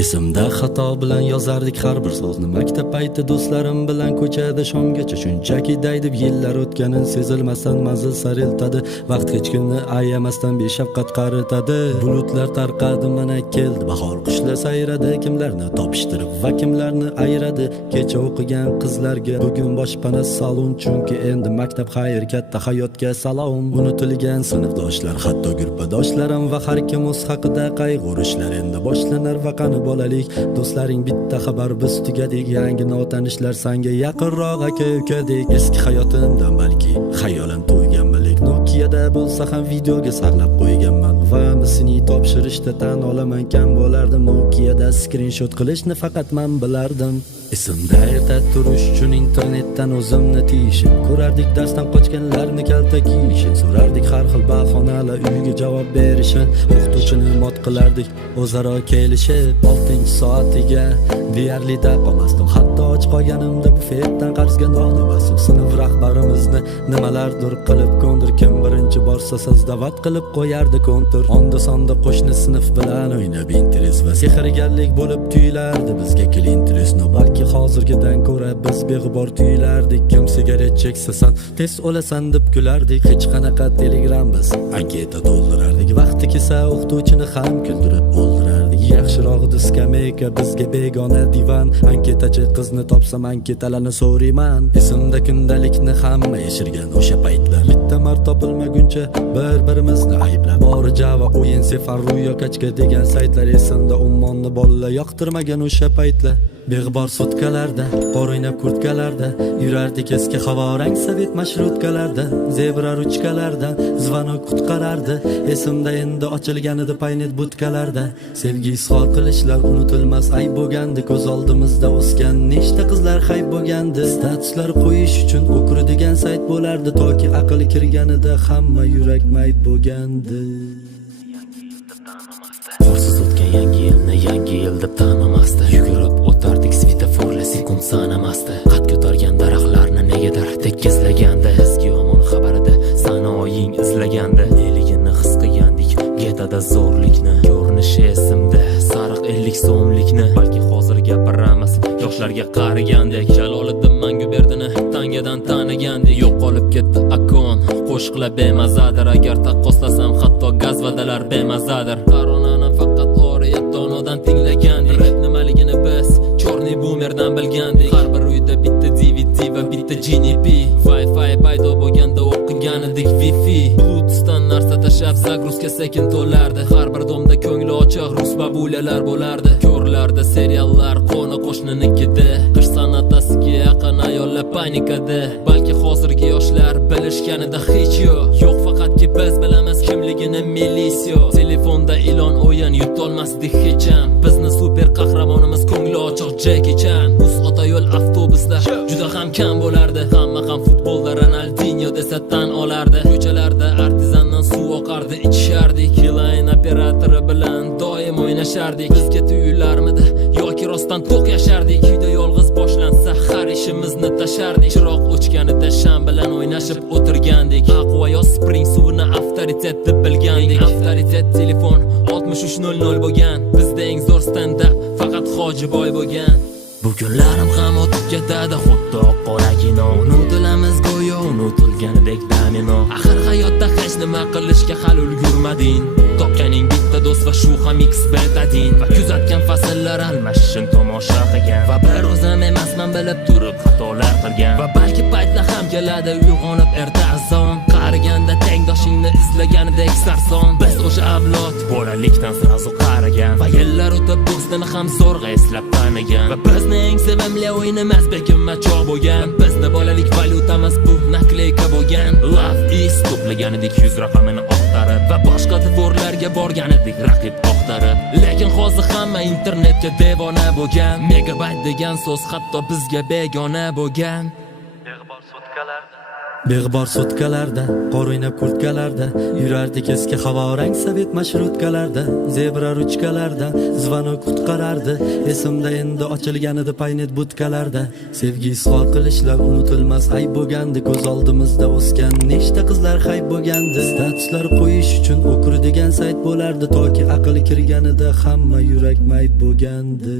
esimda xato bilan yozardik har bir so'zni. Maktab payti do'stlarim bilan ko'chada shomgacha shunchaki daydib yillar o'tganin sezilmasdan manzil sari vaqt hech kimni ayamasdan beshafqat qaritadi. Bulutlar tarqadi mana keldi. Bahor qushlar sayradi kimlarni topishtirib va kimlarni ayradi. Kecha o'qigan qizlarga bugun boshpana salon chunki endi maktab xayr katta hayotga salom. Unutilgan sinfdoshlar hatto gruppadoshlarim va har kim o'z haqida qayg'urishlar endi boshlanar va qani bolalik. Do'stlaring bitta xabar biz tugadik. Yangi notanishlar sanga yaqinroq aka ukadek eski hayotimdan balki xayolan to'yganman nokiyada bo'lsa ham videoga saqlab qo'yganman. Va misniy topshirishda tan olaman. Kam bo'lardim nokiyada skrinshot qilishni faqat man bilardim. Esimda erta turish uchun internetdan o'zimni tiyishib ko'rardik darsdan qochganlarni kalta kiyishib so'rardik har xil bahonalar uyga javob berishin o'qituvchini mot qilardik o'zaro kelishib oltinchi soatiga deyarli qolmasdim hatto och qolganimda bufetdan qarzga non olmasdim sinf rahbarimizni nimalardir qilib ko'ndir kim birinchi borsa sazdavat qilib qo'yardi kontur. Onda sonda qo'shni sinf bilan o'ynab interes va sehrgarlik bo'lib tuyulardi bizga klinteres no balki hozirgidan ko'ra biz beg'ubor tuyulardik kim sigaret cheksa san tez o'lasan deb kulardik hech qanaqa telegram biz. Anketa to'ldirardik vaqti kelsa o'qituvchini ham kuldirib o'ldirardik yaxshiroq skameyka bizga begona divan. Anketachi qizni topsam anketalarni so'rayman. Esimda kundalikni hamma yashirgan o'sha paytlar. Bitta mar topilmaguncha bir birimizni ayblab. Bori java o'yin sefar ruyo kachka degan saytlar esimda ummonni bolalar yoqtirmagan o'sha paytlar. Beg'ubor sutkalarda qor o'ynab kurtkalarda yurardik eski havorang sovet mashrutkalarda zebra ruchkalardan zvonok qutqarardi esimda endi ochilgan edi paynet budkalarda sevgi izhor qilishlar unutilmas ayb bo'lgandi ko'z oldimizda o'sgan nechta qizlar hayb bo'lgandi. Statuslar qo'yish uchun ukri sayt bo'lardi toki aql kirganida hamma yurak mayb bo'lgandi. Qorsiz o'tgan yangi yilni yangi yil deb tanimasdi sanamasdi. Qad ko'targan daraxtlarni negadir tekkizlagandi. Eski yomon xabarida sanoying izlagandi. Neligini his qilgandik getada zo'rlikni. Ko'rinishi esimda sariq ellik so'mlikni. Balki hozir gapiramiz yoshlarga qarigandek Jaloliddin Manguberdini tangadan tanigandek Yo'qolib ketdi akon. Qo'shiqlar bemazadir Agar taqqoslasam hatto gazvadalar bemazadir. Tarona Wi-Fi Bluetoothdan narsa tashab zagruzka sekin to'lardi. Har bir domda ko'ngli ochiq rus babulalar bo'lardi. Ko'rlarda seriallar qo'ni qo'shninikida Qish san'atasiga yaqin ayollar panikada Balki hozirgi yoshlar bilishganida hech yo'q. Yo'q faqatki biz bilamiz kimligini milisio Telefonda ilon o'yin yutolmasdik hech ham Bizni super qahramonimiz ko'ngli ochiq jeki Chan. Uz ota yo'l avtobuslar juda ham kam bo'ladi. Yashardik. Bizga tuyularmidi? Yoki rostdan to'q yashardik. Uyda yolg'iz boshlansa har ishimizni tashardik. Chiroq o'chganida sham bilan o'ynashib o'tirgandik. Aqva yo spring suvini avtoritet deb bilgandik. Avtoritet telefon 6300 bo'lgan. Bizda eng zo'r standa faqat Hojiboy bo'lgan. Bu kunlarim ham o'tib ketadi xuddi qora kino. Unutilamiz go'yo unutilganidek domino Axir hayotda hech nima qilishga hali ulgurmading. Va shu ham x betadin Va kuzatgan fasllar almashishin tomosha qilgan. Va bir o'zim emasman bilib turib xatolar qilgan. Va balki paytlar ham keladi uyg'onib erta azon Qariganda tengdoshingni izlaganidek sarson. Biz o'sha avlod bolalikdan srazu qarigan. Va yillar o'tib do'stini ham zo'rg'a eslab tanigan. Va bizni eng sevimli o'yinimiz bekinma chog' bo'lgan. Bizni bolalik valyutamiz bu nakleyka bo'lgan. Love is to'plagan edik yuz raqamini oq Va boshqa devorlarga borgan edik raqib oqtarib. Lekin hozir hamma internetga devona bo'lgan. Megabayt degan so'z hatto bizga begona bo'lgan. Beg'ubor sutkalarda beg'bor sutkalarda qor o'ynab kurtkalarda yurardik eski havorang sovet marshrutkalarda zebra ruchkalarda zvonok qutqarardi esimda endi ochilgan edi paynet budkalarda sevgi izhor qilishlar unutilmas ayb bo'lgandi ko'z oldimizda o'sgan nechta qizlar hayb bo'lgandi. Statuslar qo'yish uchun o'kur degan sayt bo'lardi toki aql kirganida hamma yurak mayb bo'lgandi